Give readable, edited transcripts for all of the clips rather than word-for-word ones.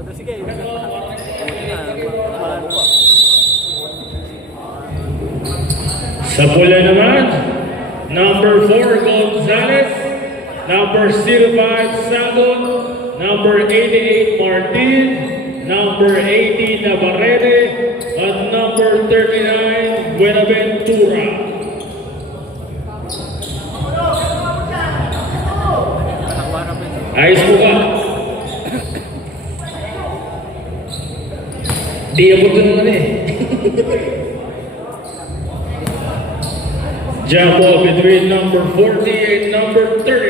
Sige. Sa pula naman, number 4, Gonzalez. Number 05, Sabon. Number 88, Martin. Number 80, Navarrete. At number 39, Buenaventura. Ayos po ka. Di abot na naman eh. Jump ball between number 40 and number 39.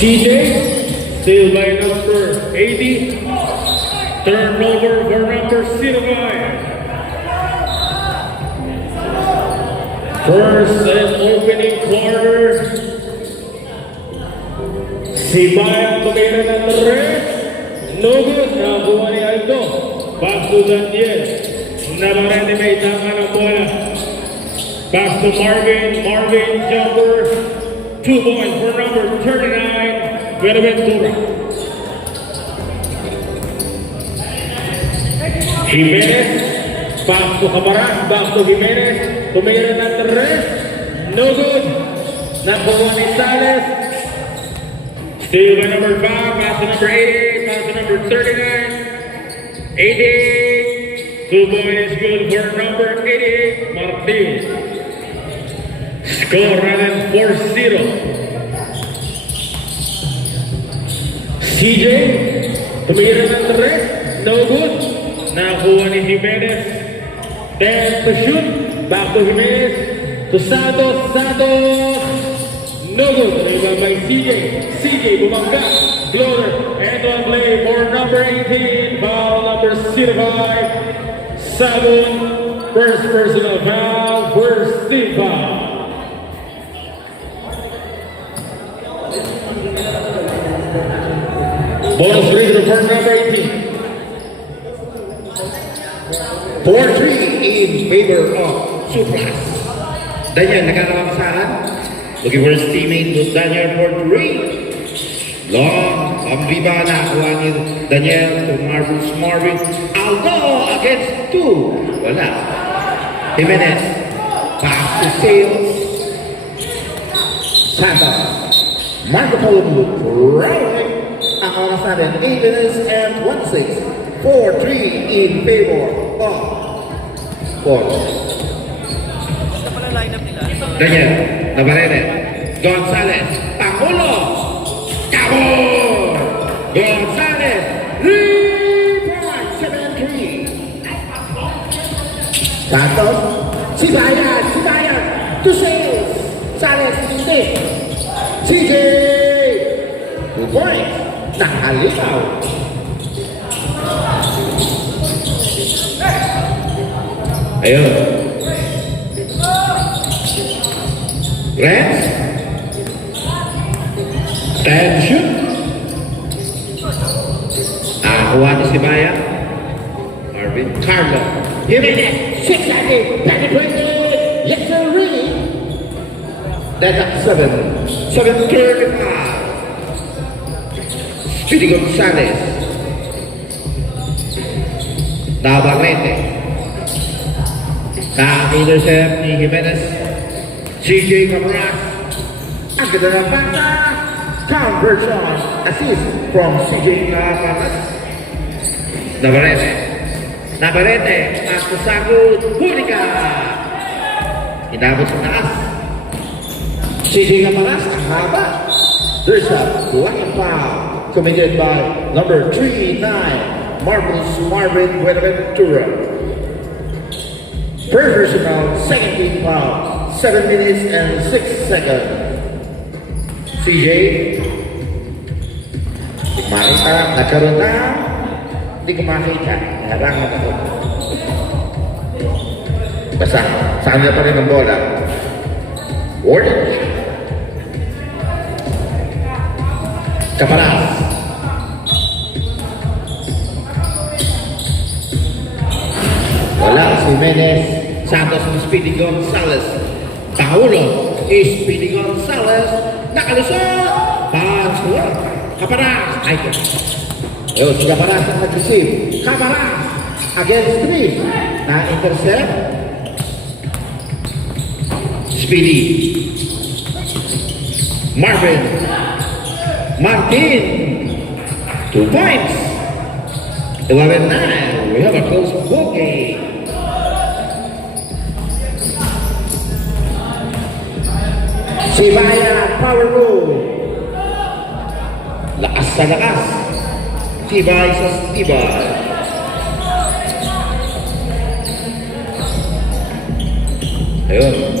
CJ, still by number 80. Turnover for number 05. First and opening quarter. Si Bayan tumira ng 3. No good. Nakuha ni Aldo. Back to Daniel. Navarrete may tama ng bola. Back to Marvin. Marvin jumper. 2 points for number 39. Buenaventura. Jimenez. Back to Cabaras. Back to Jimenez. Tumira ng 3. No good. Nakuha ni Sales. Still by number 5, pass to number 88, pass to number 39. 88. 2 point is good for number 88, Martin. Score running 4-0. CJ, tumira ng 3, no good. Nakuha ni Jimenez. Then to shoot, back to Jimenez. To Santos, no good. Rebound by CJ. CJ bumangga. Glover. And on play for number 18. Foul number 05. 7. First personal foul. First team foul. Ball three to first number 18. 4-3 in favor of Supras. Daniel, nagkakawang saan? Looking for his teammate, Daniel for 3. Long, ang rebound nakuha ni Daniel to Marvin. Aldo against 2. Wala. Jimenez. Pass to Sales. Santos. Marco Polo rolling. Ang oras natin, 8 minutes and 1-6. 4-3 in favor of Polo. Daniel, Navarrete, Gonzalez, Pangulo, Cabo, Gonzalez, 3.73. Santos, Sibayan, to Sales, Sales, hindi. CJ, 2 points, nakalipaw. Ayun. Reds. And shoot. Kuha ni Sibayan. Marvin. Carlo. Jimenez. 6-8. Penetrated. Yes, sir, really. That's up 7. 7-35. Speedy Gonzalez. Navarrete. Ka-intercept ni Jimenez. CJ Cabaras. Ang ganda ng bata. Conversion. Assist from CJ Cabaras. Navarrete. Masasagod. Huli ka. Inabot sa taas. CJ Cabaras. Ang haba. There's a black foul committed by number 39. Marvin Buenaventura. First personal, second team foul. 7 minutes and 6 seconds. CJ. Makita, nagkaroon na. Hindi ko makita. Narangan ako. Basta, saan na pa rin ang bola. Warden. Cabaras. Wala. Jimenez. Santos and Speedy Gonzalez. Paulo is Speedy Gonzalez. Nakalusot. Pass to work. Caparas. Ay, ayun, si Caparas ang nag-receive. Caparas against 3. Na-intercept. Speedy. Marvin. Martin. 2 points. 11-9. We have a close ball game. Sibaya, power move. Lakas sa lakas. Tibay sa tibay. Ayun.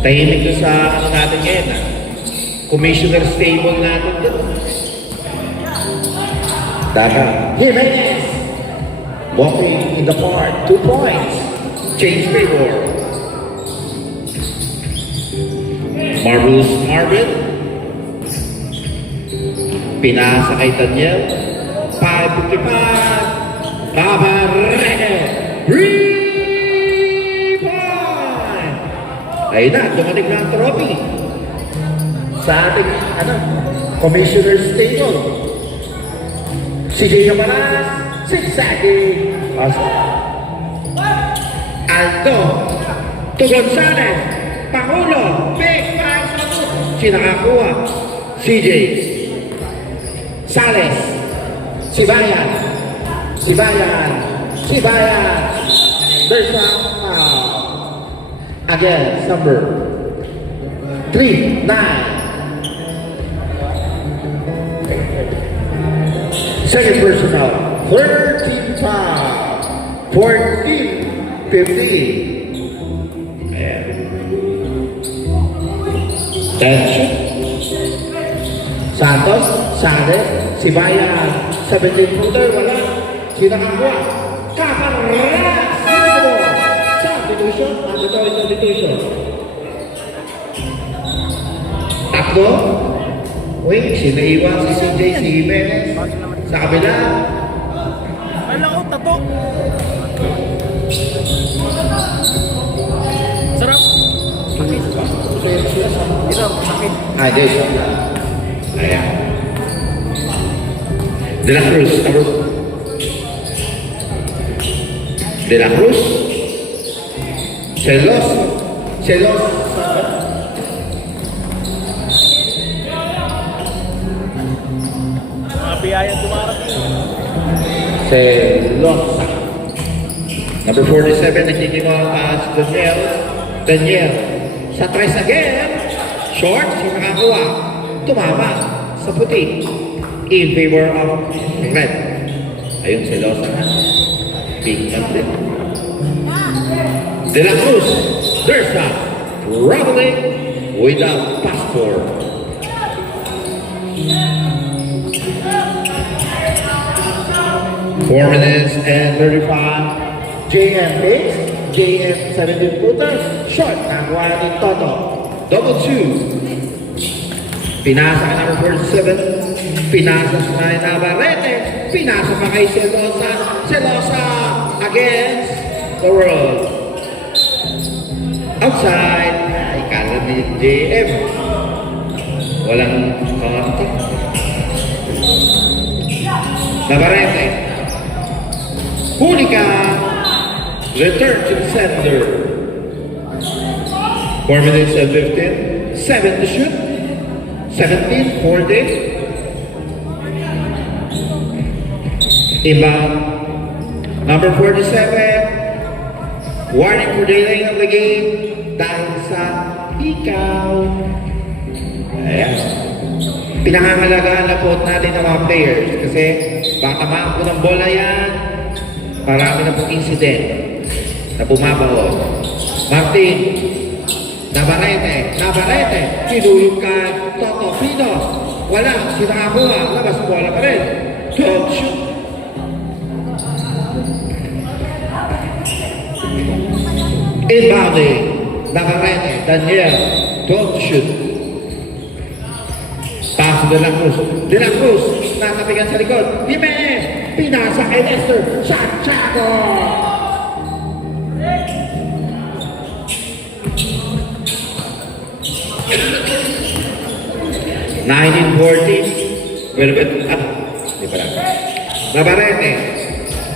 Tahimik doon sa ano natin ngayon. Commissioner stable natin doon. Daga. Jimenez. Walking in the park. 2 points. Change favor. Marvelous Marvin. Pinasa kay Daniel. 5:55. Cabarete. 3 point. Ayun na, dumating na ang trophy. Sa ating, Commissioner's table. Si Jay Cabanas, zigzagging. Aldo. To Gonzalez. Pangulo. Big pass. Sinakakuha. CJ. Sales. Sibayan. Sibayan. Sibayan. There's a foul. Again, number 3, 9. Second personal. 13 foul. 14, 15. Ayan. Tension. Santos, Sales, Sibayan, 17-footer, wala. Sinakakuha. Caparas! Substitution, mandatory substitution. Takbo. Uy, sinaiwan si CJ, si Jimenez. Sa kabila. Wala ko, tato. Sarap. Ito, sakit. Ah, di siya. Ayan. De La Cruz. De La Cruz. Celos. Celos. Mga biyaya dumarating. Celos. Number 47, nagkikimang pass. Daniel. Daniel. Sa tres again. Short. Sinakakuha. Tumama. Sa puti. In favor of red. Ayun, Celosa na. Big natin. De La Cruz. There's a traveling without passport. Four minutes and 35. JM Biggs. JM 17-footer. Short. Nakuha ni Toto. Double 2. Pinasa ka number 47. Pinasa sa Navarrete. Pinasa pa kay Celosa. Celosa against the world. Outside. Ay, kala ni JM. Walang konti. Navarrete. Huli ka. Return to the center. 4 minutes and 15. 7 to shoot. 17, 40. Inbound. Number 47. Warning for delaying of the game dahil sa ikaw. Ayan. Pinangangalagaan na po natin ang mga players kasi baka maampo ng bola yan. Marami na pong incident na bumabaon. Martin. Navarrete. Sinulog ka. Toto. Pinos. Wala. Sinakakuha. Labas bola pa rin. Don't shoot. Inbounding. Navarrete. Daniel. Don't shoot. Pass to De La Cruz. De La Cruz. Natapigan sa likod. Jimenez. Pinasa kay Nestor. Santiago. 19-14. Pero di pa lang. Navarrete.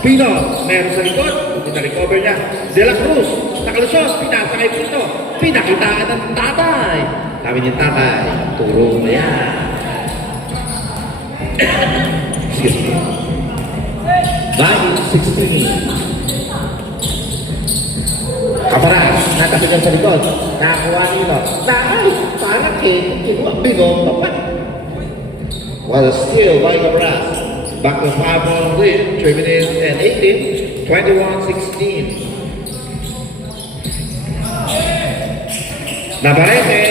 Pino, meron sa likod. Pina-recover niya. De La Cruz, nakalusot. Pinasa kay Pino. Pinakitaan ng tatay. Sabi niya tatay, turo mo yan. Excuse me. 9-16. Kaparas, nakapigan sa likod. Nakakuha nilo. Parang kinuha. Bigo, papat. Well, still by Kaparas. Back to 5 on lead. 3 minutes and 18. 21-16. Navarrete.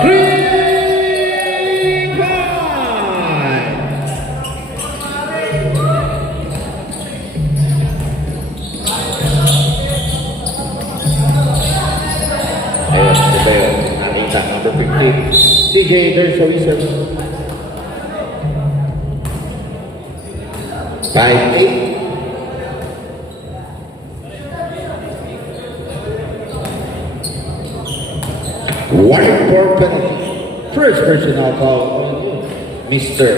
3 point. Ayun, ito yun. Nakita, number 15. CJ, there's a reserve. 5-8. White for penalty. First personal foul on Mr.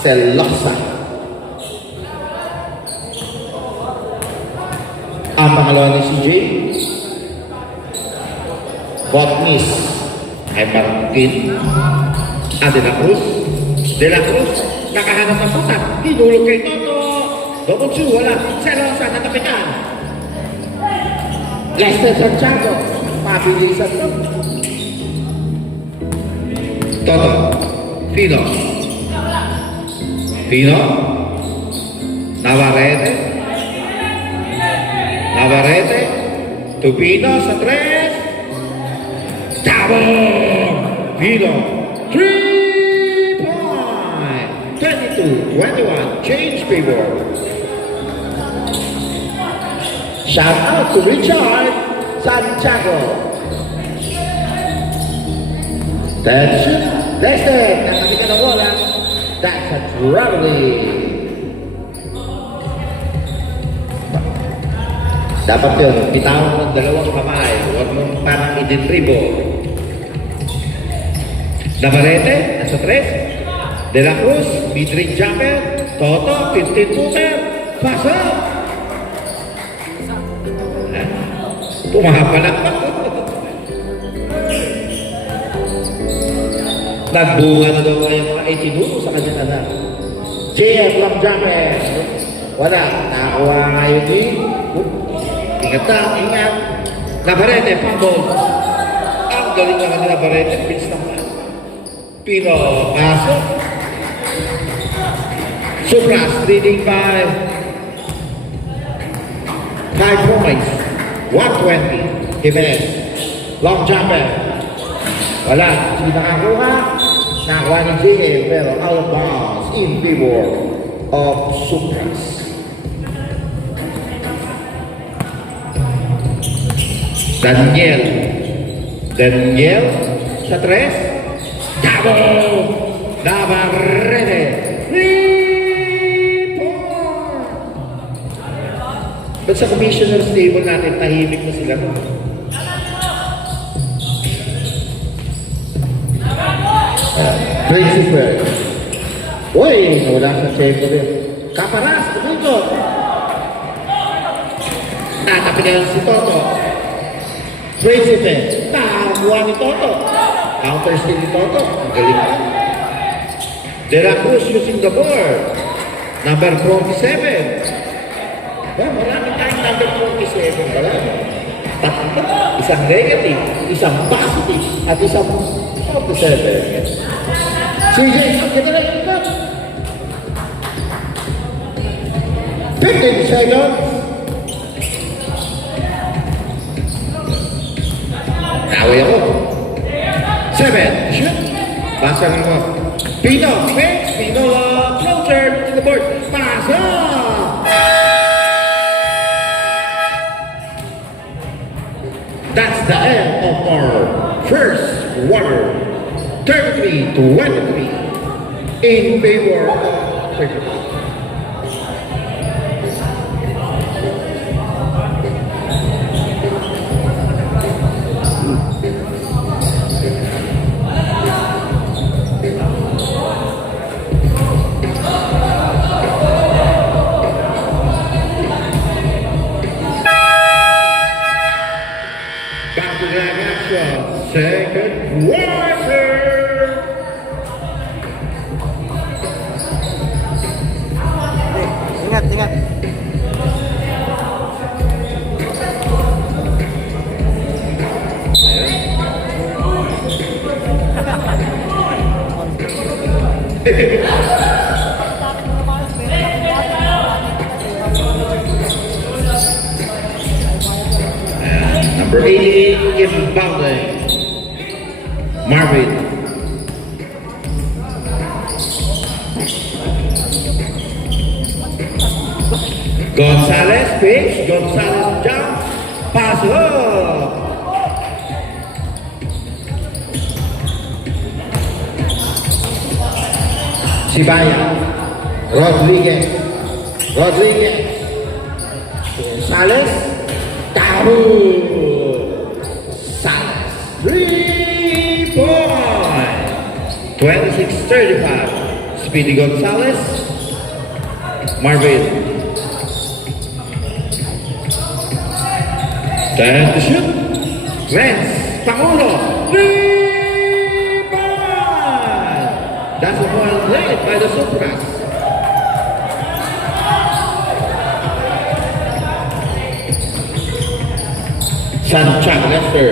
Celosa. Ang pangalawa ni CJ. Botnis ay Martin. De La Cruz. De La Cruz, nakahanap ng putat. Hinulog kay Toto. Double two, wala. Celosa, natapitan. Lester Santiago. Pabilisan to. Toto. Pino. Pino. Navarrete. Navarrete. Tupino sa tres. Tabong! Pino. 3 point. 22-21. Change favor. Shout out to Richard Santiago. Tension. Lester. Nakakita ng bola. That's a traveling. Dapat yun, bitawan ng dalawang kamay. Huwag mong parang idintribo. Navarrete, nasa 3. De La Cruz, mid-range jumper. Toto, 15-footer. Pasa! Pumahapalag pa. Nagbunga na daw kayo mga 18 sa kanyang anak. JF long jumper. Wala, nakakuha ngayon din. Ingat na, ingat. Navarrete, fumble. Ang galing naman ni Navarrete, pitch naman. Pino, kaso. Supras, leading by 5 points. 120. Jimenez. Long jumper. Wala, hindi nakakuha. Nakakuha ni JF, pero out of bounds in favor of Supras. Daniel sa 3. Tabo! Navarrete. 3 point. Ba't sa commissioner's table natin, tahimik na sila? Principal. Uy, nawala sa checo rin. Kaparas, tumikot. Tatapinan si Toto. Principal, nakakuha ni Toto. Counter steal ni Toto. Ang galing na. De La Cruz using the board. Number 47. Maraming tayong number 47 pala. Tatlo. Isang negative, isang positive, at isang 47. CJ, ang ganda na ikot. 15 seconds. Naway ako. 7. Shoot. Basa lang mo. Pino. Fix. Pino. Closer to the board. Pasa. That's the end of our first quarter. 33-23 in favor of Secretary. Number 80, inbounding. Marvin. Gonzalez pitch. Gonzalez jump. Pass up. Sibaya. Rodriguez. Gonzalez. Tahu. Salas. 3 point. 26-35. Speedy Gonzalez. Marvin. Time to shoot. Renz. Pangulo. 3 point. That's a point led by the Supras. Santiago Lester.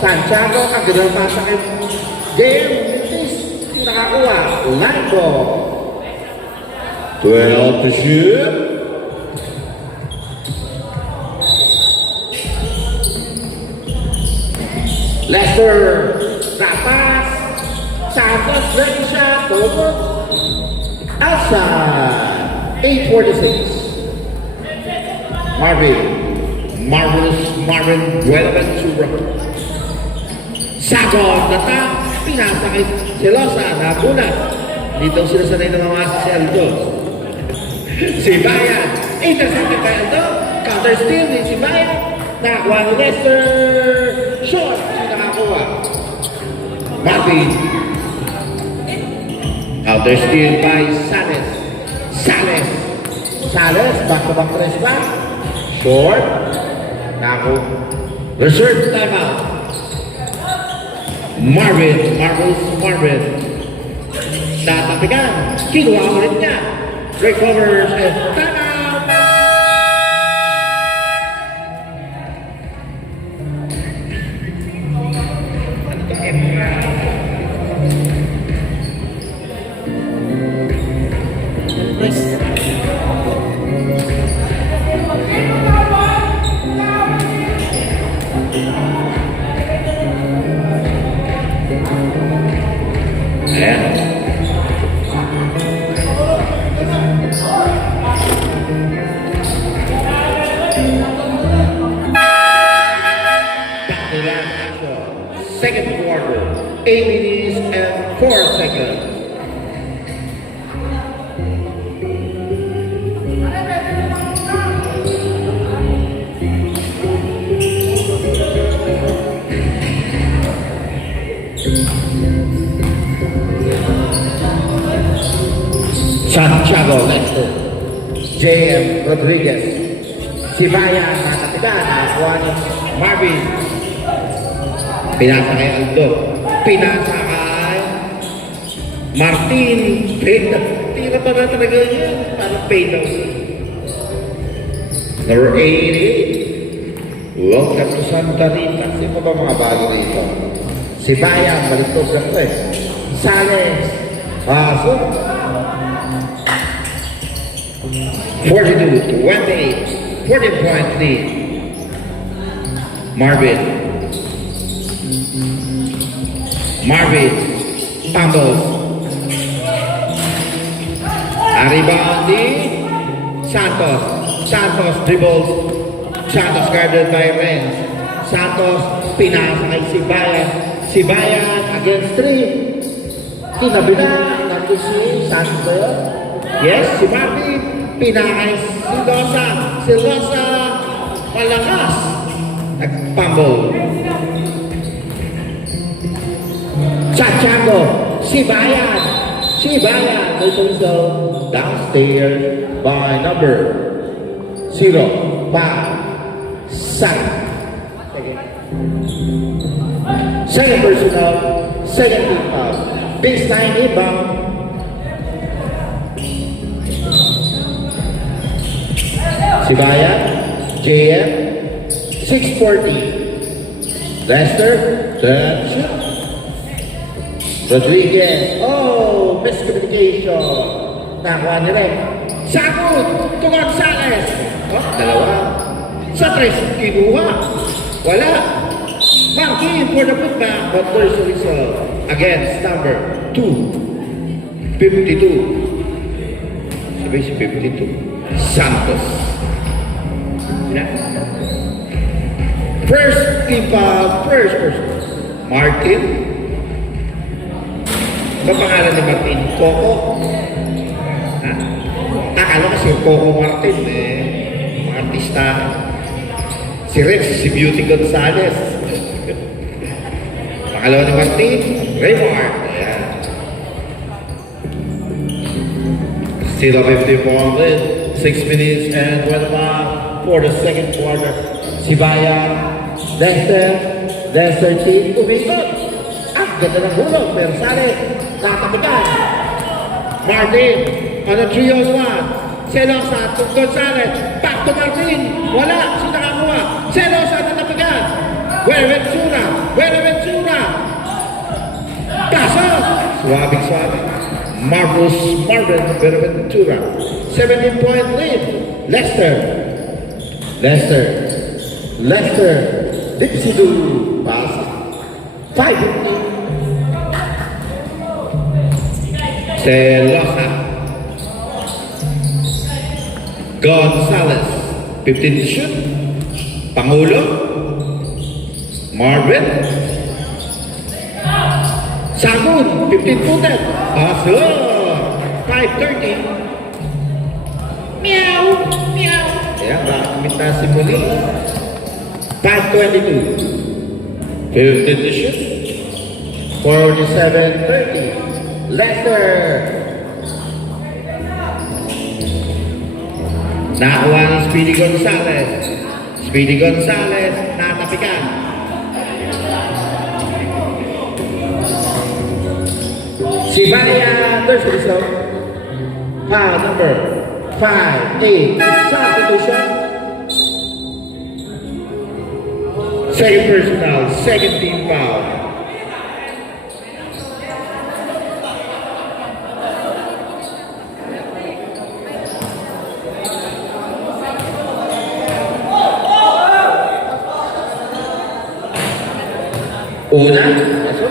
Santiago ang gano'n pasa kay James. Nakakuha. Line ball. 12 to shoot. Lester. Tapas. Santos. Ready shot. Over. Outside. 8:46. Marvin, relevant to Sagon, nata, pinasa kay Celosa, nabulat. Dito sila sanay ng mga Celdo. Si Bayan, intercepted by Aldo, counter steal din si Bayan, nakakuha ni Lester, short, nakakuha. Marvin, counter steal by Sales, back-to-back tres ba? Short. Naku. Reserve timeout. Marvin. Tatapigan. Kinuha ulit niya. Recovers and timeout. Second quarter, 8 minutes and 4 seconds. Santiago Lester, JM Rodriguez, Sibaya, natatigan, nakuha ni Marvin. Pinasa kay Aldo. Pinasa kay Martin. Tira pa na talaga yan. Parang payload. Number 80. Welcome to Santa Rita. Sino ba mga bago rito? Si Bayan. Balitog lang ito eh. Sales. Paso. 42-28. 40-point lead. Marvin, fumbles. Arribandi, Santos dribbles. Santos guarded by Renz. Santos, pinasa kay Sibayan against 3. Kinabila, natin si Santos. Yes, si Marvin, pinakay si Losa, malakas. Nag-fumble. Santiago, Sibayan, also downstairs by number 0, 5, 7. Second personal, second team foul. Baseline inbound. Sibayan, JM, 6:40. Lester, the shoot. Rodriguez. Oh, miscommunication. Nakuha ni Rek. Sakot to Gonzales. Oh, dalawa. Sa tres, kinuha. Wala. Martin for the putback, but there's a result against number 2. 52. Sabi si 52. Santos. First person. Martin. Ano pangalan ni Martin? Coco. Ha? Akala kasi Coco Martin mga artista. Si Rex, si Beauty Gonzales. Pangalawa ni Martin, Raymond. Ayan. Still a 54 lead. 6 minutes and 12 for the second quarter. Sibayan, Lester team, umikot. Ang ganda ng hulog, pero sali, nakatamutan. Martin, on a 3-on-1. Selosa, to Gonzales, back to Martin. Wala, sino nakakuha? Selosa, natapigan. Buenaventura. Paso. Suwabing. Marvelous Marvin Buenaventura. 17-point lead. Lester. Dipsidu. Pass. 5. Selosa. Gonzales. 15 to shoot. Pangulo. Marvin. Sagun. 15-footed. Paso. 5:30. Meow. Ayan, bakamit na si Muli. 5:22. 15 to shoot. 47-30. Lester. Nakuha ni Speedy Gonzales. Natapikan. Sibaya, there's the result. Foul number 5-8. Substitution. Second personal, second team foul. Una, masuk.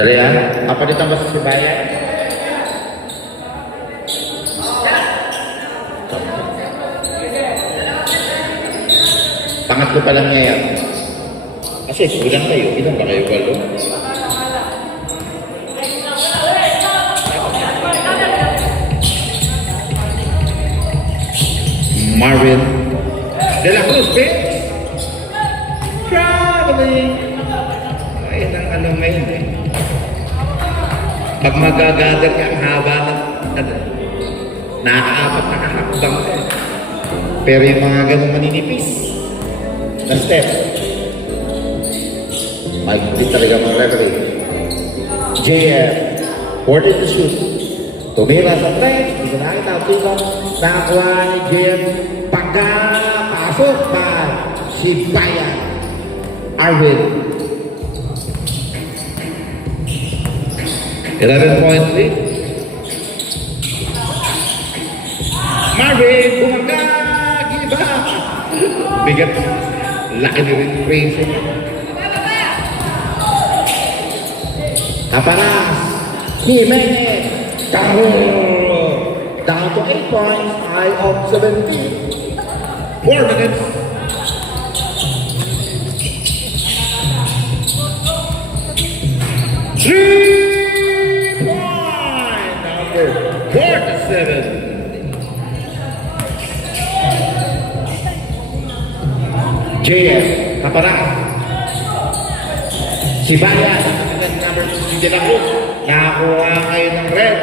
Dari ya, apa ditambah Sibaya? Pangatlo pa lang niya yan. Kasi kulang kayo, ilan ba kayo walo? Marvin De La Cruz, traveling. Ayun ang ano ngayon Pag magagather ka, ang haba ng nakaapat na kahakbang ka. Pero yung mga ganun maninipis na step, ay hindi talaga mga referee. JF, 40 to shoot. Tumira sa tres, hindi ko nakita ang sino. Nakakuha ni JF, pasok pa si Bayan Arvin. 11-point lead. Marvin, bumangga, giba. Bigat, laki ni rin racing. Aparas, Jimenez, Carol. Down to 8 points, high of 17. 4 minutes. Number 47. JF, Kaparan. Sibayan, number 2 si De La Cruz. Nakakuha kayo ng red.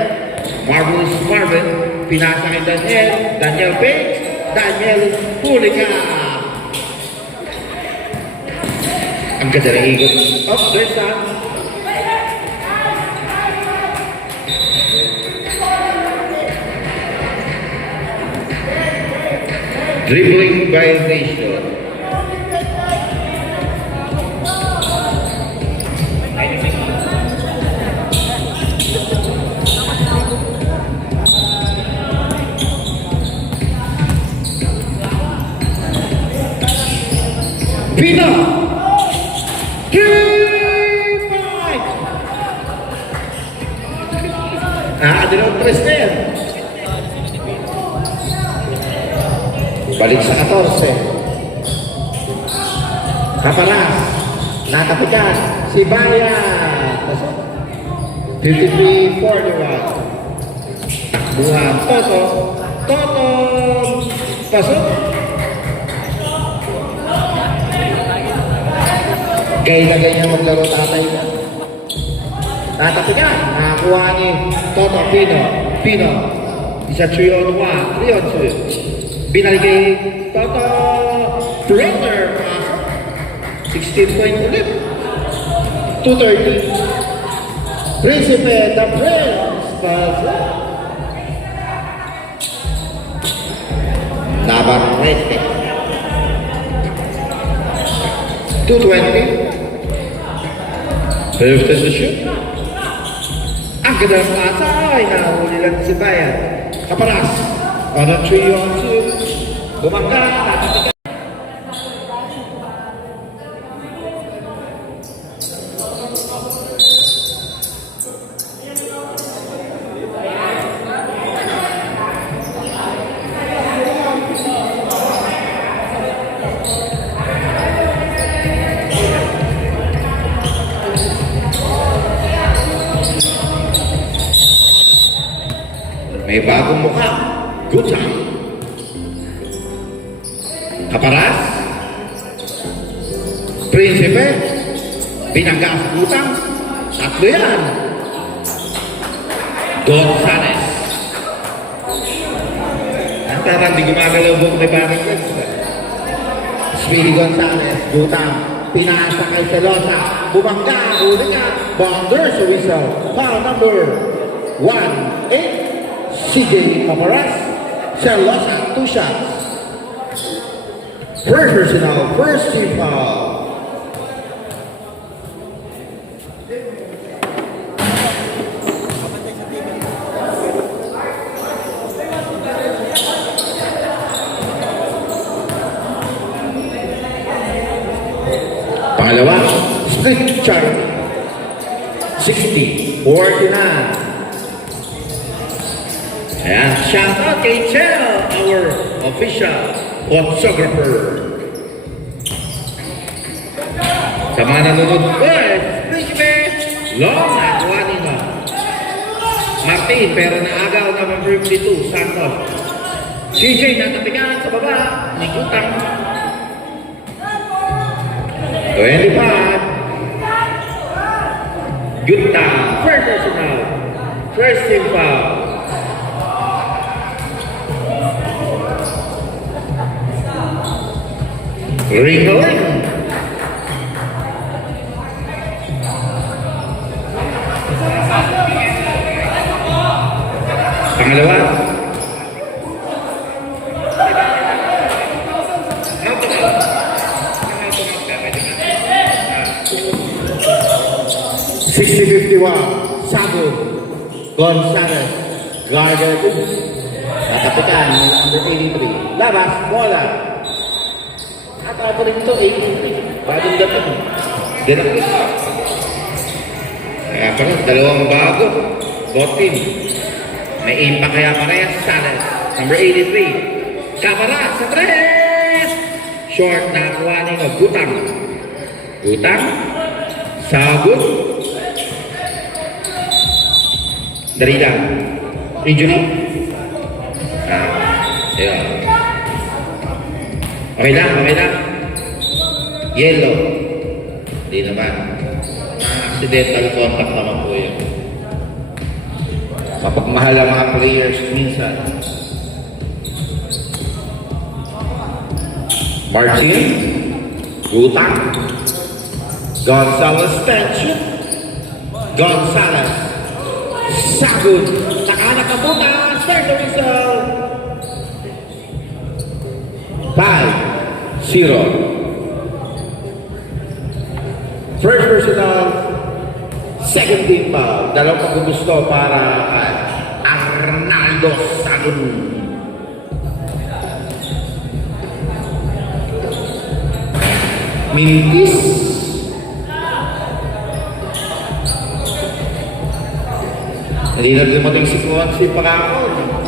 Marvelous Marvin. Pinasa kay Daniel Page. Daniel Pulica. Ang ganda ng ikot. Oh, there's that. Dribbling violation. Pino! 3-5! Dalawang tres na yan. Balik sa 14. Kaparas. Natapikan. Si Bayan. 53-41. Takbuhan. Toto. Toto. Pasok. Gay na ganyan maglaro tatay niya. Natapikan. Nakakuha ni Toto Pino. Pino. Isa 3-on-1. 3-on-2. Binaligay Toto Floater. 16 point ulit. 2:30. Principe the Prince. Navarrete. 2:20. Fifth is the shoot. Ang ganda ng pasa. Ay, nahuli lang si Bayan. Kaparas. On a 3-on-2. Bumangga. Natatagal. May bagong mukha. Gutang. Kaparas. Prinsipe. Binangga sa Gutang. Tatlo yan. Gonzales. Ang tarang di gumagalaw buong may bagong ganda. Speedy Gonzales. Gutang. Pinasa kay Celosa. Bumangga. Uli nga. Bounder sa whistle. Foul number 1-8. CJ Caparas, Celosa, 2 shots. First personal, first team foul. Pangalawa, split chart. 60-49. Ayan, shout out kay Chel, our official photographer. Sa mga nanonood, Principe, long nakuha nila. Martin, pero naagaw naman 52, Santos. CJ natapigan sa baba, ni Gutang. 25. Gutang, first personal, first team foul. Ringo. Pangalawa. 60-51. Sago. Gonzales. Garger. Natapikan. Under 83. Labas. Bola. Ako rin ito, 83. Bagong dapat. Ganun. Kaya pa rin, dalawang bago. Botin. May aim pa kaya parehas. Salas. Number 83. Kamara sa 3. Short na kuha nito. Gutang. Gutang. Sagot. Darida. Injury. Ayun. Okay lang, okay lang. Yellow. Hindi naman. Accidental contact naman po yun. Kapagmahal ang mga players minsan. Martin. Gutang. Gonzales tension. Gonzales. Sagun. Nakanak ang butas. Start the whistle. 5-0. First personal, second team foul. Dalawang paggugusto para Arnaldo Sagun. Mintis. Hindi na dumating si Pakakon.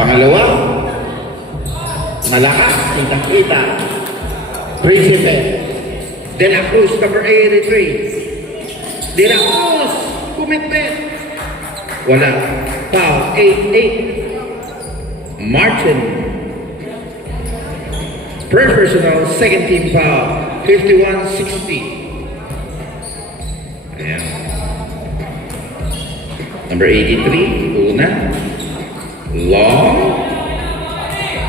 Pangalawa, malakas, kitang-kita. Principe. De La Cruz, number 83. De La Cruz, commitment. Wala. Foul, 8-8. Martin. First personal, second team foul, 51-60. Ayan. Number 83, una. Long.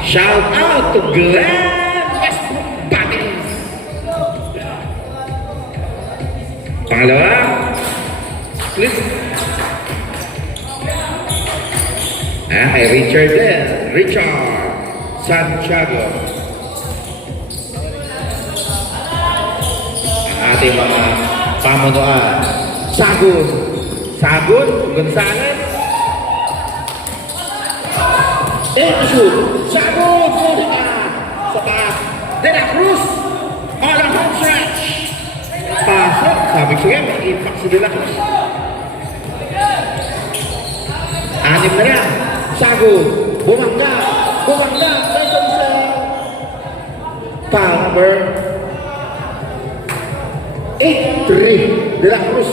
Shout out to Glenn Westbrook Battles. Pangalawa. Please. Kay Richard din. Richard Santiago. Ang ating mga pamunuan. Sagun. Sagun. Gonzales. Shoot. Sagun. Monica. Sa taas. De La Cruz. On the home stretch. Pasok. Sabi ko yan, may impact si De La Cruz. Anim na yan. Sagun. Bumangga. Bumangga. Second set. Foul number 8-3. De La Cruz.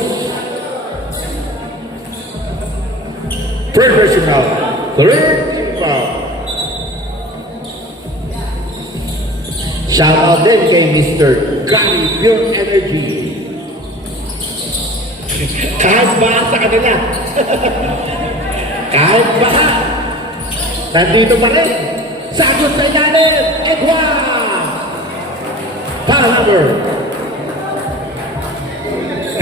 First personal. Third foul. Shout out din kay Mr. Gary Pure Energy. Kahit baha sa kanila. Kahit baha. Nandito pa rin. Sagot sa ilalim. Edwa. Foul number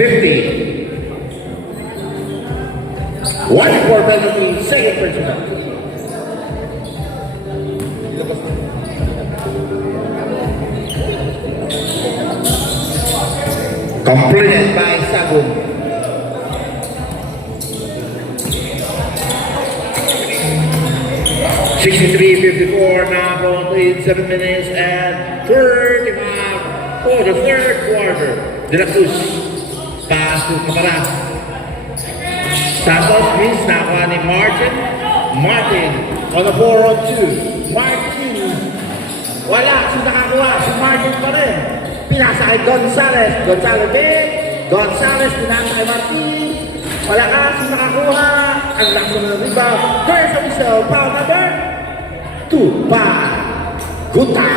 50. 1-4 penalty. Second personal. Completed by Sagun. (63-54) now in 7 minutes and 35 for the third quarter. De La Cruz. Pass to Caparas. Santos miss. Nakuha ni Martin. Martin on the 4-on-2. Martin. Wala. Si nakakuha. Si Martin pa rin. Pinasa kay Gonzales. Gonzales din. Gonzales pinasa kay Martin. Malakas yung nakakuha. Ang lakas naman ng rebound. There's a whistle. Foul number 2. Guta.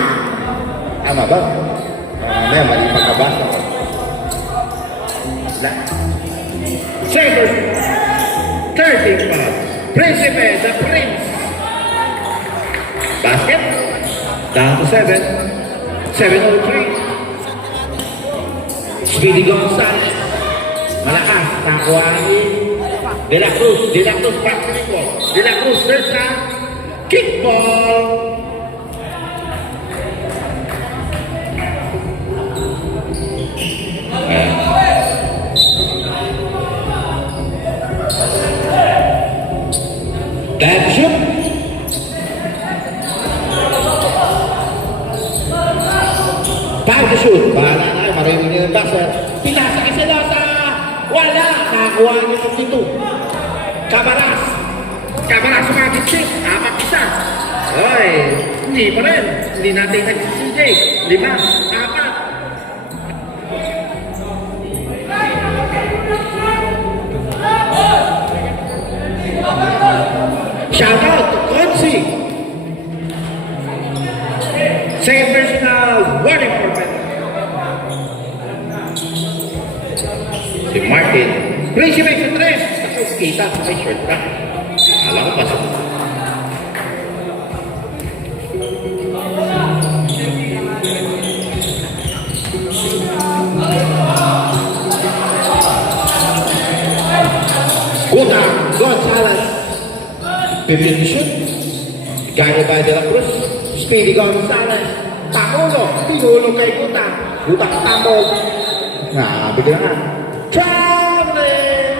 Tama ba? Mamaya, mali pagkabasa. Second. 13 foul. Principe, the Prince. Basket. Down to 7. 7:03. Speedy Gonzales. Malakas. Nakuha ni De La Cruz. De La Cruz back to the ball. De La Cruz there's a kickball. That shoot. Time to shoot. Bahala na kayo. Marinig niyo yung basa. Pinasa kasi sila sa wala. Nakakuha niyo ng dito. Cabaras. Cabaras sa mga kitsit. Apat isa. Oy. Hindi pa rin. Hindi natin nag-CJ. 5. 4. Shout out to Consi. Second personal, 1-4. Si Martin. Principe sa 3. Kita sa may short ka. Alam ko pasok. Guta Gonzales. 50 shoot. Guided by De La Cruz. Speedy Gonzalez. Tamulo. Pinulong kay Guta. Guta tambol. Bigla nga. Traveling!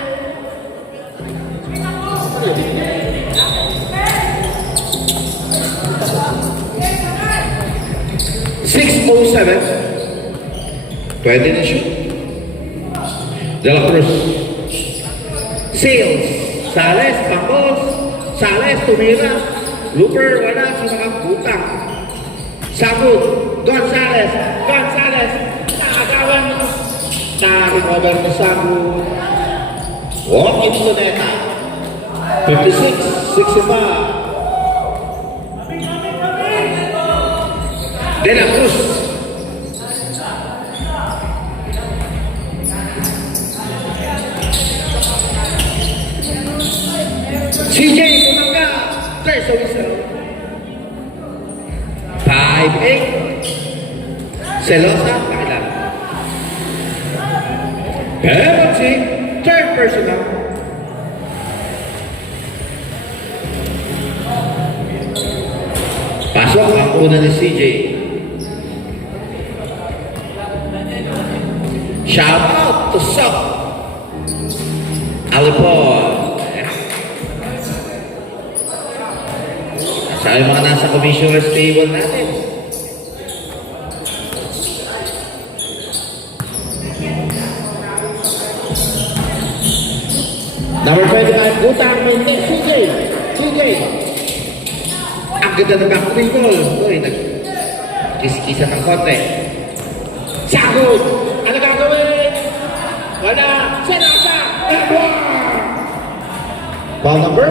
6:07. Pwede na shoot. De La Cruz. Sales. Sales. Pangos. Sales. Tumira. Looper. Wala. Sumakaputang. Sabut. Gonzalez. Gonzalez. Nakagawan mo. Na-recover ni Sabut. Walk into the net. 56. 65. De La Cruz. CJ Kumanga. There's a whistle. 5-8. Celosa. Pakilala. Penalty. Third personal. Pasok ang una ni CJ. Shout out to Sup Alipon. Sa yung mga nasa commissioner's table natin. Number 25, Gutang Mende, CJ. Ang ganda ng back dribble. Uy, nag-kiskisa ng konti. Sagod! Ano gagawin? Wala! Senasa! Ball number?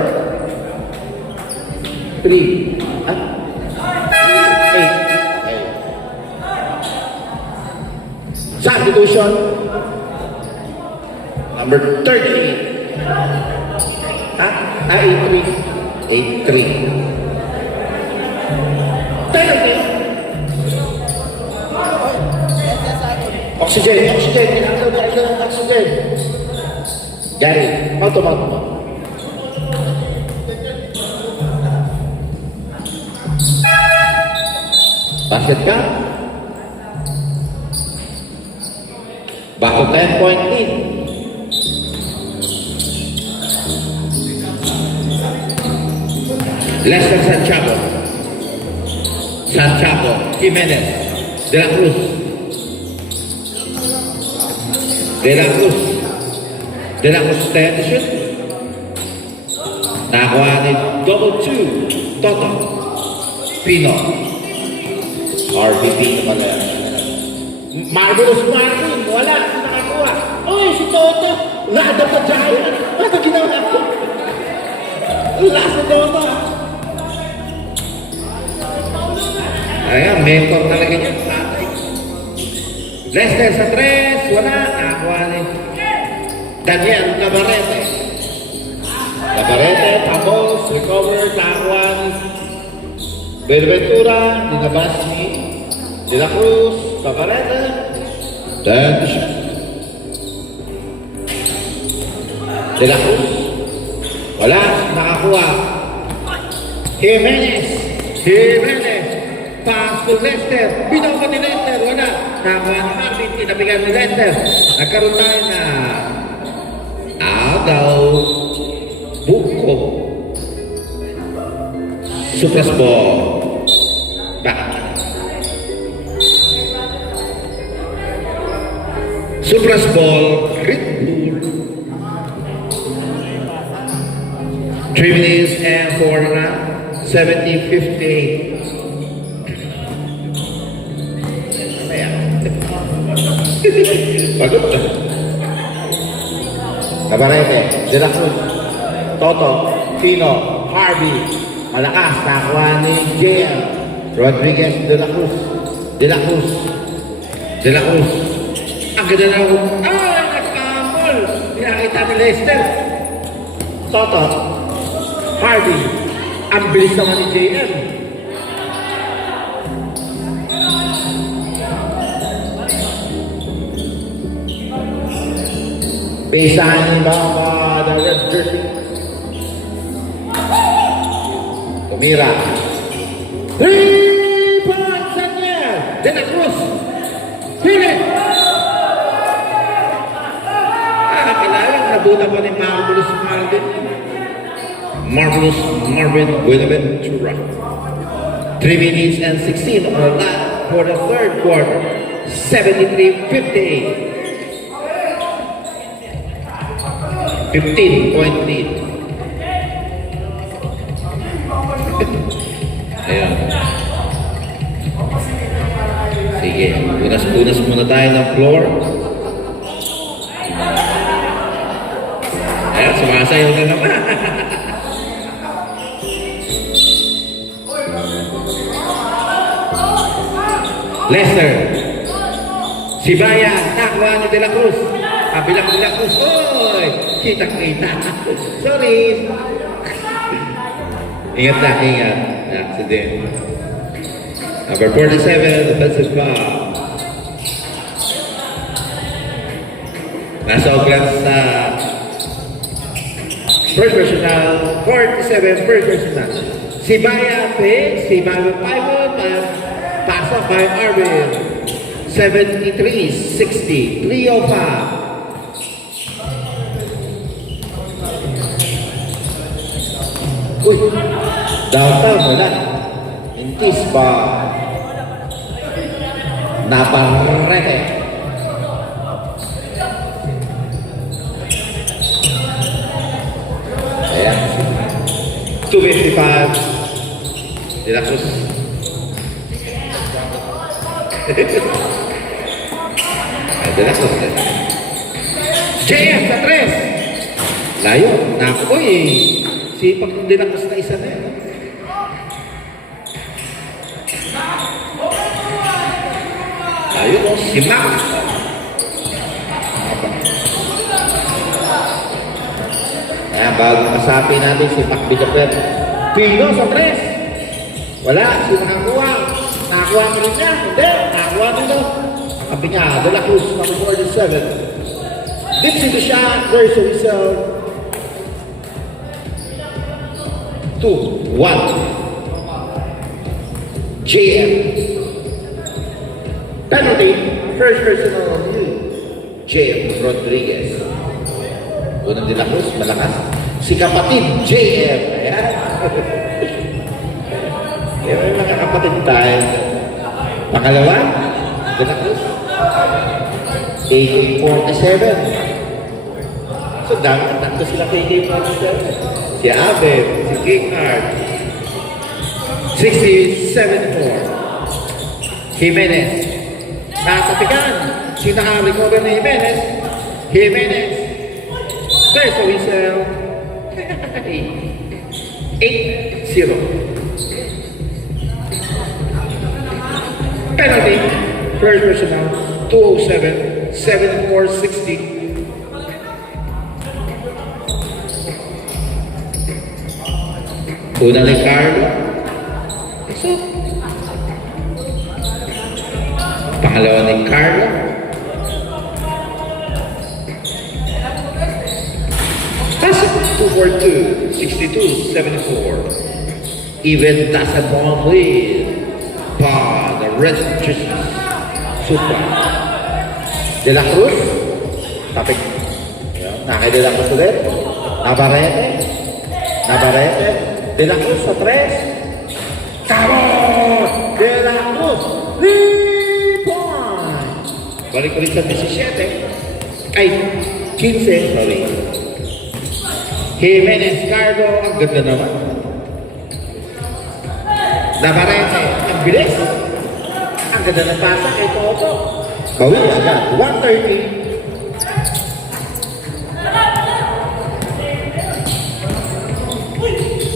3. 8. Substitution. Number 38. 8-3. 8-3. Oxygen. Oxygen. Gary, auto. Basket ka? Bago 10-point lead. Lester Santiago. Jimenez. De La Cruz. De La Cruz tension. Nakakuha ni double 2. Toto. Pino. RVP na pala. Marvelous Martin. Wala. Nakakuha. Uy, si Toto. Lada pa dyan. Ano ginawa ko? Last na Toto. Ayan, mentor talaga niya. Lester sa 3. Wala. Nakakuha ni Daniel Navarrete. Tapos, recover, nakakuha ni Benventura, dinabas ni De La Cruz, Navarrete, tension. De La Cruz. Wala. Nakakuha. Jimenez. Pass to Lester. Binaw ni Lester. Wala. Nakakuha ni Marvin. Tinabigan ni Lester. Nagkaroon tayo na Agaw Buko. Supras ball. Back. Supras ball. Red Bull. 3 minutes and 4 na. 70-58. Pagod na. Navarrete, De La Cruz, Toto, Pino, Harvey, malakas, nakakuha ni JM, Rodriguez, De La Cruz, ang ganda na ako, nagkamol, pinakita ni Lester, Toto, Harvey, ang bilis naman ni JM, Baseline ba the red jersey? Tumira. 3 points, Daniel De La Cruz. Pilit. Kailangan nabuta pa ni Marvelous Marvin. Marvelous Marvin Buenaventura. 3 minutes and 16 on lap for the third quarter. 73-58. 15-point lead. Ayan. Sige, punas-punas muna tayo ng floor. Ayan, sumasayaw na naman. Lester. Sibaya, nakuha ni De La Cruz. Kabilang De La Cruz. Oy! Kita-kita. Sorry. Ingat na, ingat. Accident. Number 47, defensive foul. Nasa Oakland sa first personal, 47, first personal. Sibaya, Sibaya, 5 pasok by Arvin. 73-60, 305. Uy, downtown wala. Intis ba? Naparete. Ayan. 255. De La Cruz. De La Cruz. JF sa 3. Layo. Naku, uy. Sipag ng De La Cruz na isa na yun. Layo, no? Si Max. Ayan, bago masabi natin si Mac Villaper. Pino sa 3. Wala, si nakakuha. Nakakuha ka rin niya. Hindi, nakakuha nito. Sabi niya, De La Cruz, number 47. Dips into shot, there's a result. 2-1. JM. Penalty, first personal on you. JM Rodriguez. Unang De La Cruz, malakas. Si kapatid, JM. Ayan. May mga kapatid tayo. Pangalawa, De La Cruz. 1847. So, tatlo sila kay 1847. Si Abel, si King Art. 60-74. Jimenez. Nakatigan. Si naka-recover ni Jimenez. Jimenez. There's a whistle. 8-0. Penalty. First personal. 207. 74-60. Una ni Carlo. So, pangalawa ni Carlo. Pasok 242, 62-74. Even Tasabon with the Red Jesus. Super. De La Cruz. Tapik. Nakay De La Cruz ulit. Navarrete. De La Cruz sa 3. Tabot! De La Cruz! 3 points! Balik ulit sa 17. Ay, 15, sorry. Jimenez, Cardo, ang ganda naman. Navarrete, ang bilis. Ang ganda ng pasa kay Toto. Bawi agad, 130.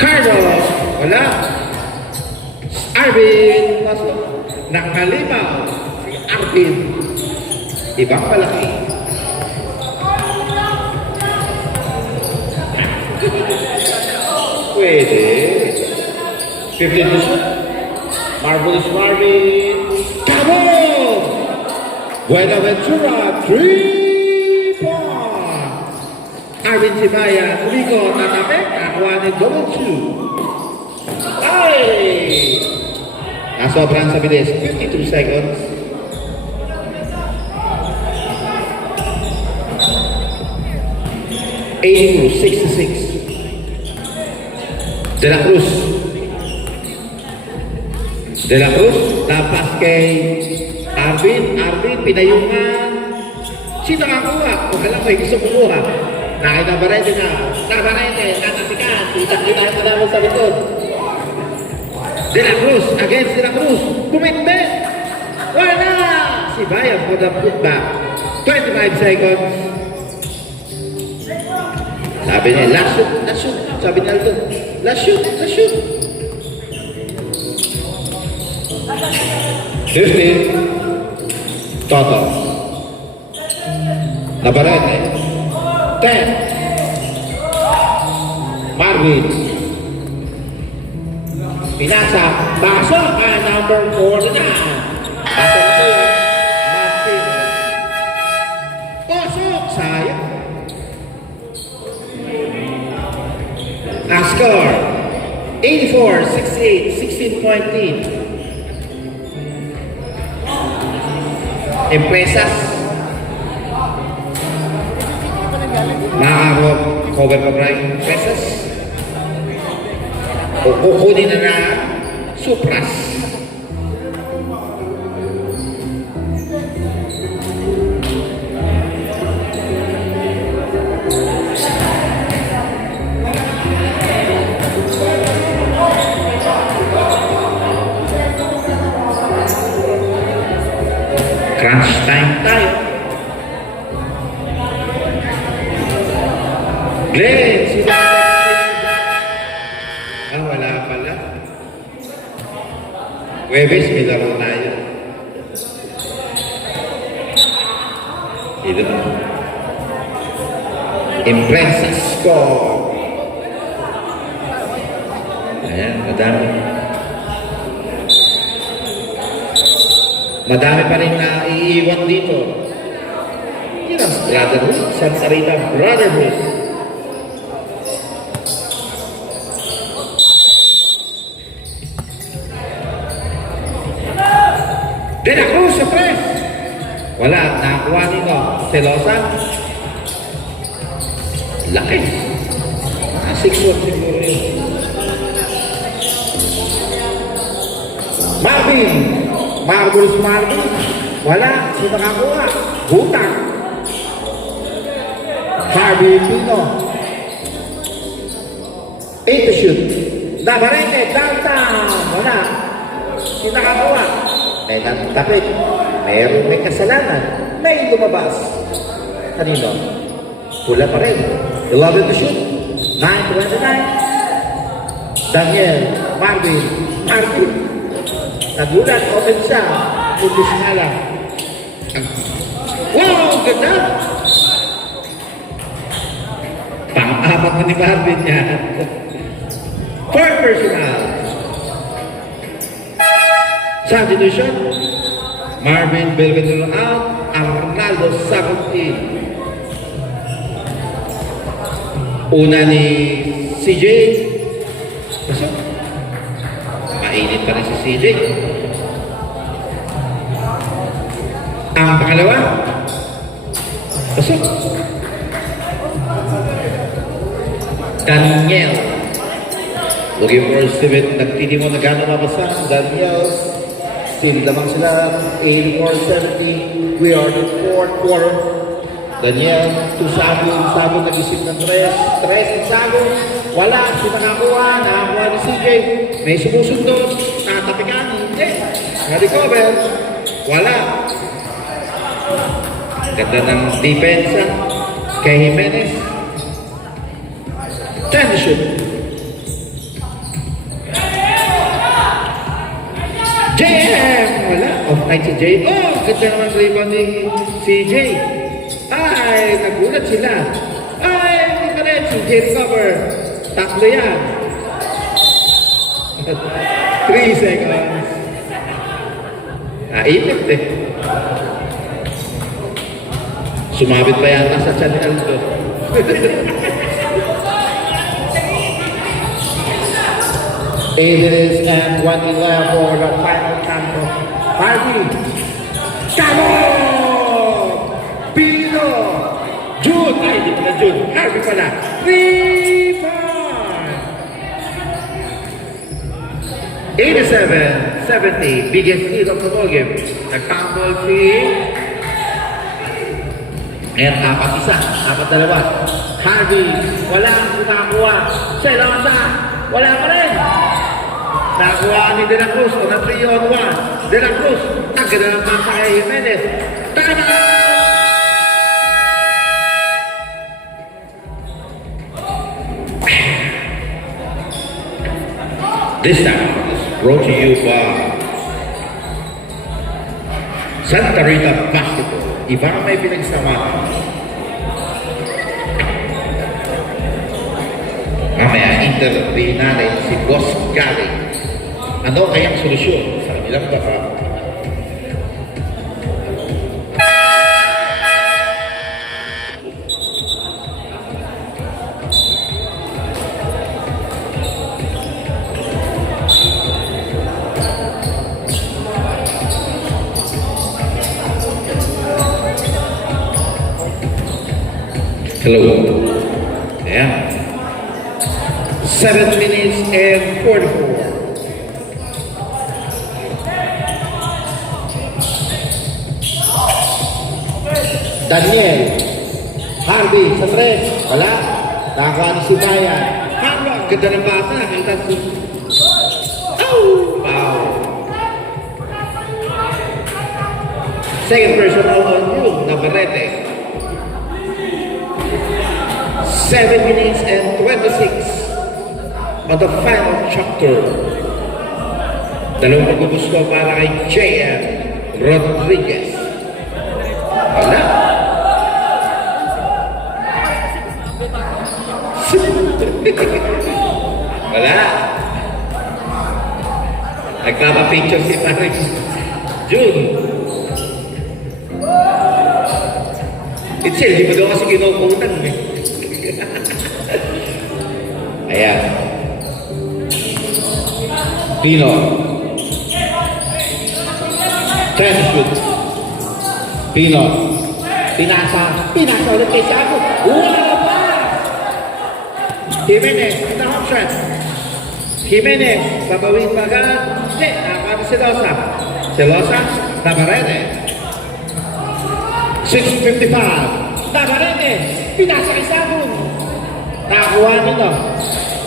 Carlo, wala. Arvin, pasok. Nakalimaw. Si Arvin. Ibang palaki. Pwede. 15 to shoot. Marvelous Marvin. Cabo! Buenaventura, 3 points. Arvin Sibaya, Rico, tatapik. Nakuha ni double 2. Ay! Nasobrahan sa bilis. 52 seconds. Eighty-two, 66. De La Cruz. De La Cruz, tapas kay Arvin. Arvin, pinayungan. Sino nakakuha? Kung alam mo, gusto kumuha. Nakita ba rin na? Nabarete, natasikan. Kita-kita yung naman sa likod. De La Cruz, against De La Cruz. Bumitbit. Wala! Si Bayan for the putback. 25 seconds. Sabi niya, last shoot, last shoot. Sabi niya ito, last shoot, last shoot. 50. Total. Nabarete. 10. Marvin. Pinasa. Pasok ka, number 4 na. Pasok na ito yun. Marvin. Pasok. Sayang. Score 84-68, 16-point. Empresas. Makaka-cover pa ba yung Empresas? O kukunin na Supras. Crunch time tayo. Glenn, sila. Wala pala. Huwebes, may laro tayo. Ito na. Imprensas ko. Ayan, madami. Madami pa rin na iiwan dito. Yun ang Brotherhood. Santa Rita Brotherhood. De La Cruz sa press. Wala. Nakakuha nito. Selosa. Laki. 6-1 siguro yun. Marvin. Marvelous Marvin. Wala. Sino nakakuha? Hutang. Harvey Pino. 8 to shoot. Nabarete. Downtown. Wala. Sino nakakuha? May nagtapit. May kasalanan. May lumabas. Kanino? Pula pa rin. 11 to shoot. 9-29. Daniel. Marvin. Marvin. Nagulat, open siya. Pundis nga lang. Wow, ganda! Pang-apat na ni Marvin niya. Fourth personal. Substitution. Marvin Belvedere out. Arnaldo Sagutin. Una ni CJ. Pasok. Mainit pa rin si CJ. Ang pangalawa. Pasok. Daniel. Looking for Steven. Nagtini mo na gano'n mabasa. Daniel. Still lamang sila. 84-70. We are in the fourth quarter. Daniel. To Sabon. Sabon nag-isip ng tres. Tres at Sabon. Wala. Nakakuha. Nakakuha ni CJ. May sumusundot. Natapikan. Hindi. Na-recover. Wala. Ganda ng depensa kay Jimenez. 10 to shoot. JM! Wala. Off-night si JM. Oh! Ganda naman rebound ni CJ. Ay! Nagulat sila. Ay! Hindi pa rin. CJ recover. Tatlo yan. 3 seconds. Naipit eh. Sumabit pa yata sa channel to. 8 minutes and 1 left for the final count. Harvey. Come Pino. June. Ay, di pala June. Harvey pala. 3-5. 87-70. Biggest lead of the ballgame. Nag-tumble si... And apat dalawa. Harvey, wala ang nakakuha. Siya lang sa, wala pa rin. Nakakuha ni De La Cruz o na 3-on-1. De La Cruz, agad na pasa kay Jimenez. Tama! This time is brought to you by Santa Rita Basketball. Iba ang may pinagsamahan. Mamaya, interview natin si Boss Gary. Ano kayang solusyon sa kanilang baka? Hello. Yeah. 7 minutes and 44. Daniel. Harvey sa tres. Wala. Nakakuha ni si Bayan. Harvey. Ganda ng basa. Nakita si... Oh! Wow. Second personal on you. Navarrete. 7 minutes and 26 on the final chapter. Dalawang pagbubusto para kay J.M. Rodriguez. Wala. Wala. Nagpapapicture si Paris June. Itzel, di ba daw kasi kinukutan eh? Ayan. Pino. Try to shoot. Pino. Pinasa ulit kay Sago. Wala pa! Jimenez, the home shot. Jimenez, babawin pa agad. Hindi, nakakami si Losa. Si Losa, Navarrete. 6:55. Navarrete, pinasa kay Sago. Nakakuha nito.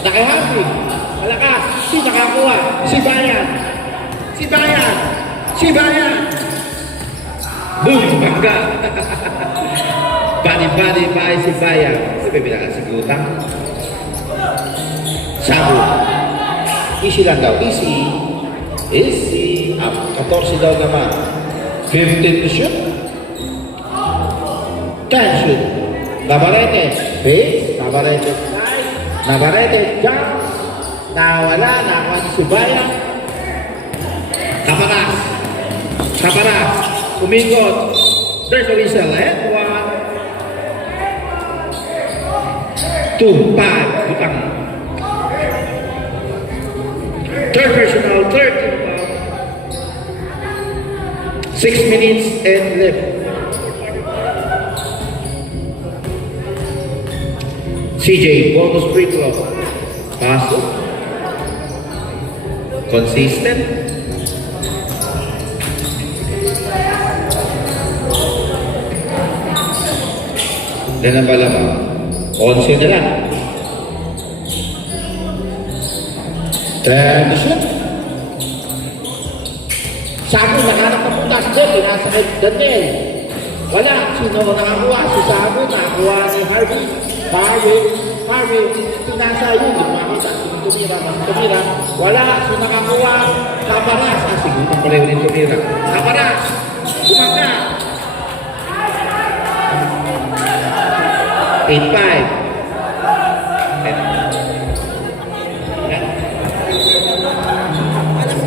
Nakahappy. Malakas. Si nakakuha. Si Bayan. Si Bayan. Si Bayan. Boom! Bangga. Bani-bani ba si Bayan. Sabi pinakasigutang. Sabu. Easy lang daw. Easy. Easy. 14 daw naman. 15 to shoot. 10 shoot. Navarrete. Base. Navarrete side. Navarrete jumps. Nawala. Nakakuha ni si Bayan. Kaparas. Kaparas. Umingot. There's a whistle. And 1, 2, 5. Butang. Third personal. Third foul. 6 minutes and left. CJ, bonus free throw. Paso. Consistent. Then ang bala ba? 11 na lang. 10 to shoot. Sago, nakahanap na punta si Jeff. Nasa kay Daniel. Wala. Sino nakakuha? Si Sago, nakakuha ni Harvey. Harvey, pinasa yun. Hindi mo makita. Tumira. Wala. Sino nakakuha? Kaparas. Sige, itong pareho din tumira. Kaparas. Bumangga. 8-5.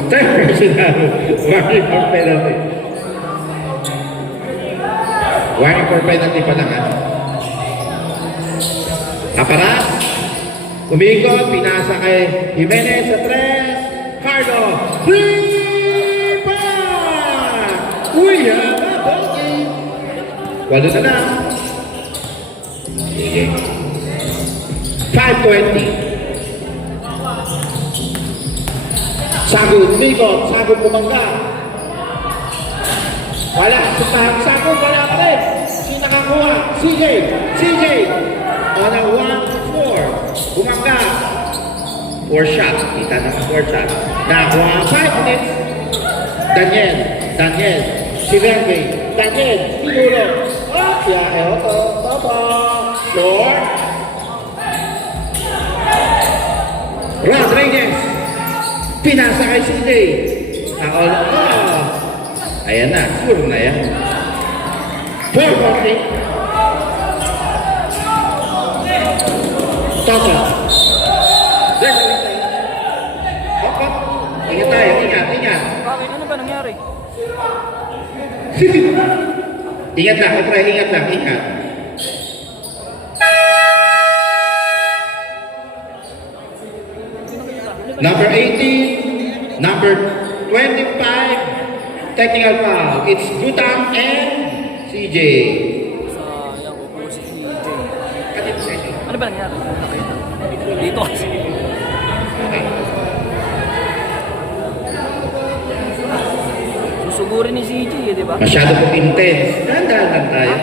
Third personal. Warning for penalty. Warning for penalty pa lang. Kaparas. Umikot. Pinasa kay Jimenez sa tres. Ricardo. Lipa! We have a ball game. Walo na lang. Sige. 5:20. Sagod, Mikot, sagod bumangga. Wala, sagod, wala pa rin. Sino nakakuha? CJ. On a 1-4. Bumangga. 4 shot. Kita na 4 shot. Nakakuha 5 minutes. Daniel. Si Verge. Daniel, pinulo. Toto. Floor. Rodriguez. Pinasa kay CJ. Ayan na, sure na yan. 4-40. Toto. Hop. Ingat tayo, ingat. Bakit? Ano ba nangyari? Ingat lang, ingat. Number 18, number 25, technical foul. It's Gutam and CJ. Sayang, upo si CJ. Kanino session? Ano ba nangyari? Dito kasi. Okay. Susugurin ni CJ eh, di ba? Masyado pong intense. Dahan-dahan lang tayo.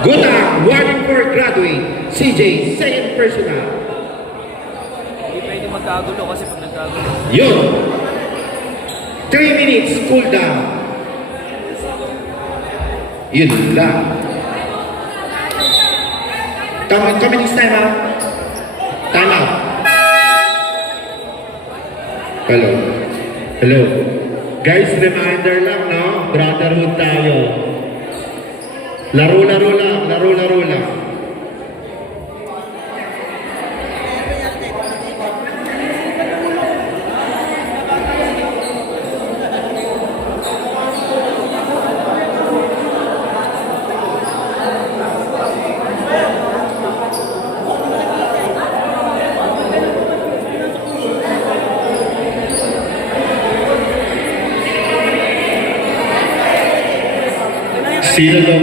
Gutam, warning for graduate. CJ, second personal. Hindi pwede magkagulo kasi pag nagkagulo. Yun. 3 minutes, cool down. Yun lang. Kami this time out. Time out. Hello. Guys, reminder lang, no? Brotherhood tayo. Laro lang. Sino to?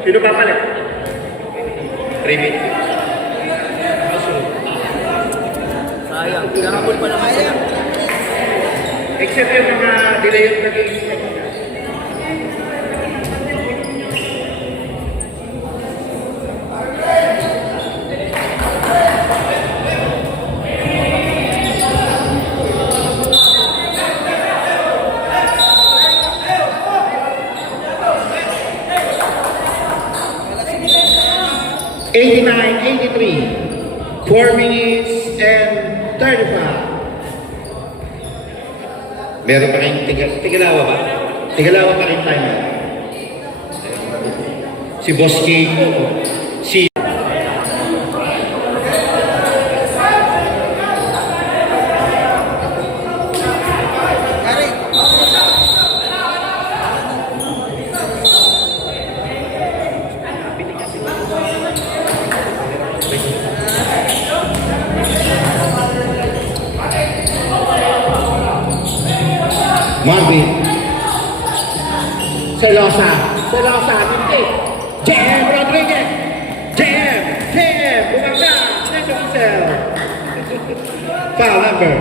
Sino papalit? 3 minutes. Sayang, pinakabol pa lang kasi. Except yung mga delay yung naging $89-83, 4 minutes and 35. Meron pa kayong tigalawa ba? Tigalawa pa kayong timer. Si Boss Kiko. Si... Marvin. Celosa, hindi. JM Rodriguez. JM, bumangga. Neto Giselle. Foul number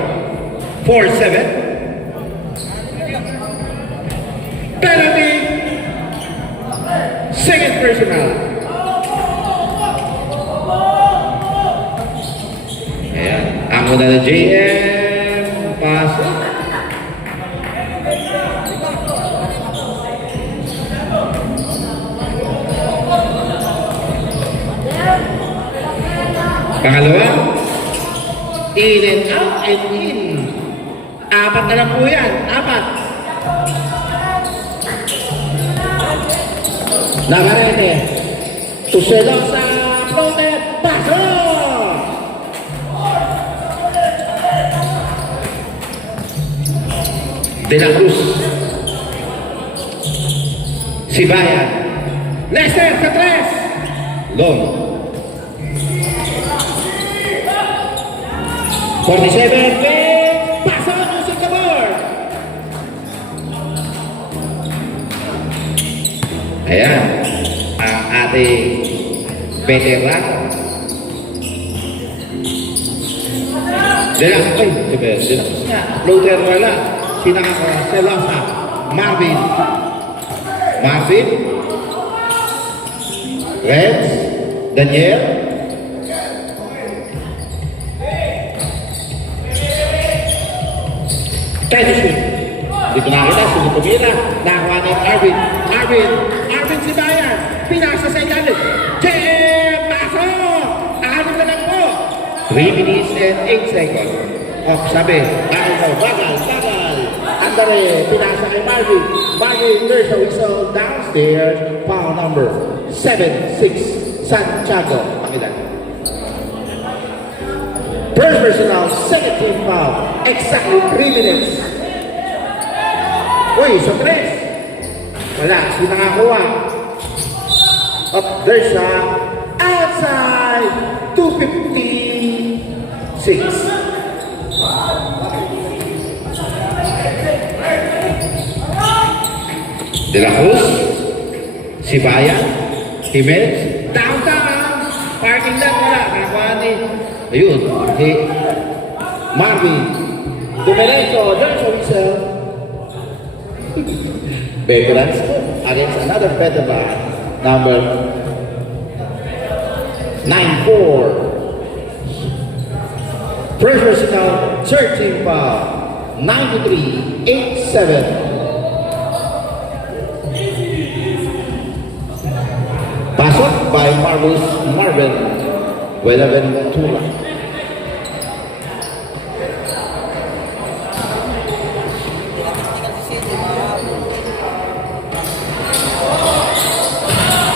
47. Penalty. Second personal. Ayan. Amo na na JM. Pasok. Pangalawa, in and out and in. 4 na lang po yan. 4. Navarrete. Tuselong sa floated. Paso! De La Cruz. Sibayan. Lester sa 3. Long. 47 with paso using the board. Ayan, ang ating veteran. Floater wala. Selosa. Marvin. Reds. Daniel. Try to shoot. Dito nakita, sunod tumira. Nakakuha ni Arvin. Arvin si Bayan. Pinasa sa ilalim. JM Paso! Ano na lang po? 3 minutes and 8 seconds. Sabi, bagal. Andare, pinasa kay Marvin. There's a whistle downstairs. Foul number 7-6, Santiago. Pakilan. First personal, second team foul. Exactly 3 minutes. Uy, sa 3. Wala, sinakakuha. There's a outside 256. De La Cruz, Sibayan, Jimenez, downtown, parking lot, wala, nakakuha ni, ayun, si Marvin, Dumerecho, there's a whistle. Veterans against another veteran, number 9-4. First personal, 13 foul, 93-87. Pasok by Marvin Tula.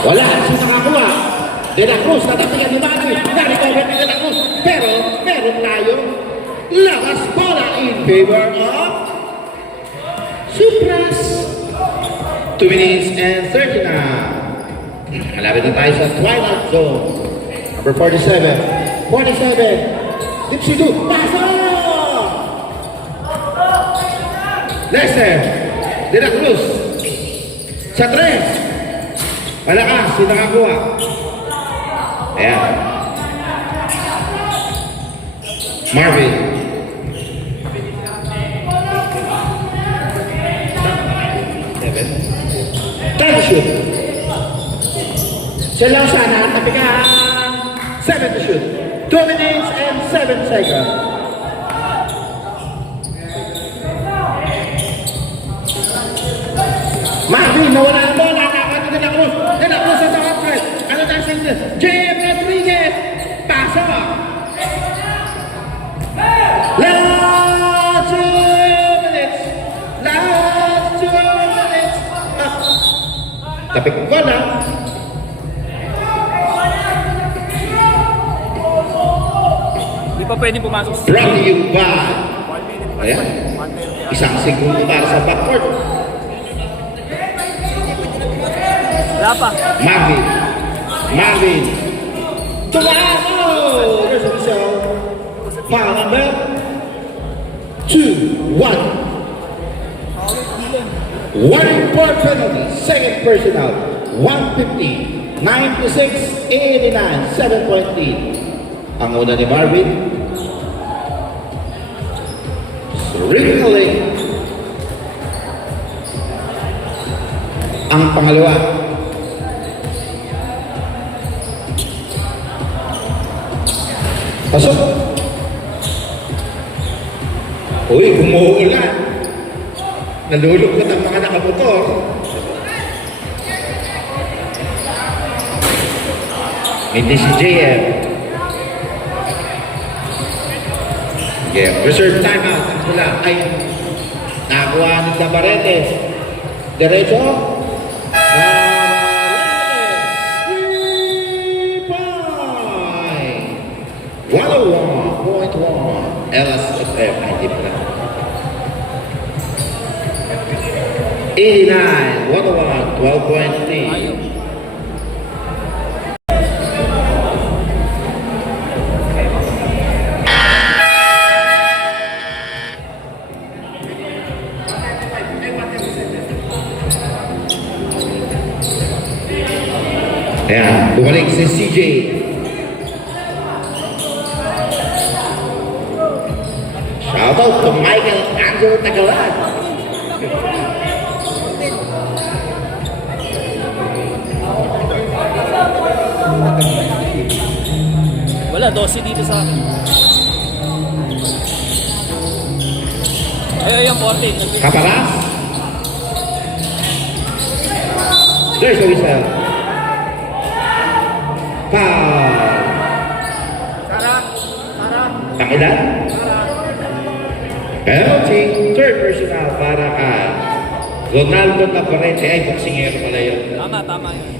Wala, sino nakakuha? De La Cruz, natatigan ni Manu. Na-recover ni De La Cruz. Pero, meron tayong lakas bola in favor of Supras. 2 minutes and 30 na. Malapit na tayo sa twilight zone. Number 47. Dipsy Du. Pasok! Lester. De La Cruz. Sa 3. Malakas. Sino nakakuha? Ayan. Marvin. Time to shoot. Siya lang sana, tapi ka 7 to shoot. 2 minutes and 7 seconds. Marvin, nawala ang bola. Nakakata De La Cruz. De La Cruz sa top-thread. Ano tayo sa inyo? JM Rodriguez. Pasok. Last 2 minutes. Tapik ko na. Hindi pa pwede pumasok sa Brought to you by 1 minute pa. Ayan. Isang segundo para sa backcourt. Wala pa. Marvin. Tumano! There's a whistle. Foul number 2-1. 1-point penalty. Second personal. 150. 9-6. 89. 7-point lead. Ang una ni Marvin. Wrinkling. Ang pangalawa. Pasok. Uy, umuulan. Nalulungkot ang mga nakamotor. Hindi si JM. Yeah, reserve timeout. Wala. Ay, nakakuha ng Tabaretes. Diretso. 101.1 LSFM 89 101 12.3 Pabalik si CJ. Shoutout to Michael Angelo Tagalan. Wala, 12 dito sa akin. Ayun, 14. Kaparas. There's the whistle. Foul. Pakilan. Penalty. Third personal para ka. Ronaldo Navarrete. Ay, boxingero pala yun. Tama yun.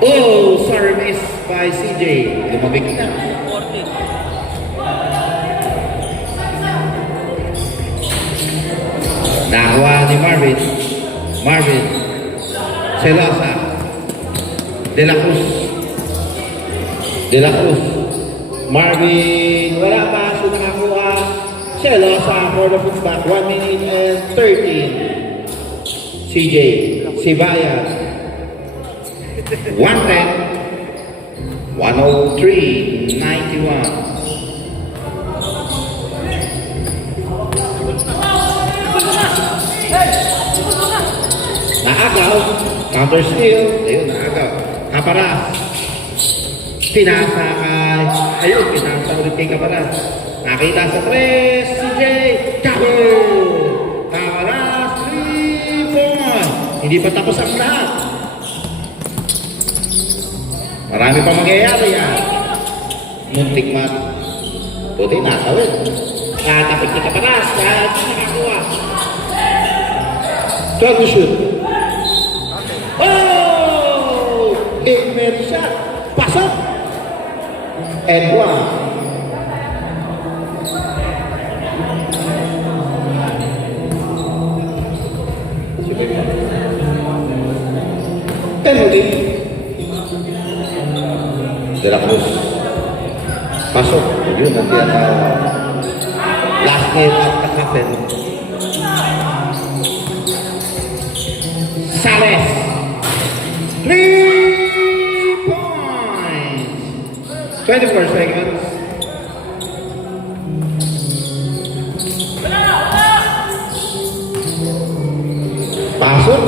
Oh, sorry miss by CJ. Lumabig na. 14. Nakuha ni Marvin. Marvin. Celosa. De La Cruz. De La Cruz. Marvin. Wala pa. So nakakuha. Celosa for the putback. 1 minute and 13. CJ. Sibayas. 110. 103. 91. Naagaw. Counter steal. Ayun, naagaw. Kaparas. Pinasa kay... Ayun, pinasa ulit kay Kaparas. Nakita sa 3. CJ. Double. Kaparas. 3 point. Hindi pa tapos ang lahat. Marami pa mangyayari yan. Muntik man. Buti nakawin. Nakatapit ni Kaparas. Kahit nakakuha. 12 to shoot. Oh! Amen shot. Pasok. And 1. Penalty. De La Cruz. Pasok. Yun ang tinatawag. Last name at nakapin. Sales. 3 points. 24 seconds. Pasok.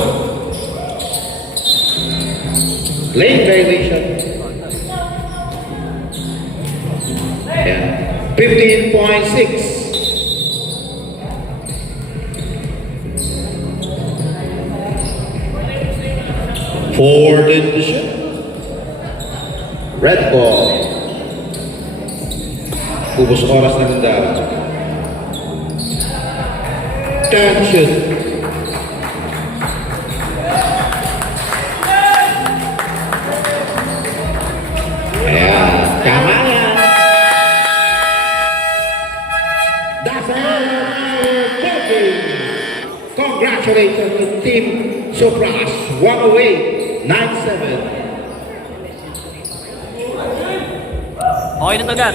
Lane violation. Yeah. 15.6. Ford in the ship. Red ball. Ubos oras na nanda. Turn shoot. Ayan. Tama yan. That's all. Congratulations to Team Supras. One away. 9-7. Okay na to, Gar.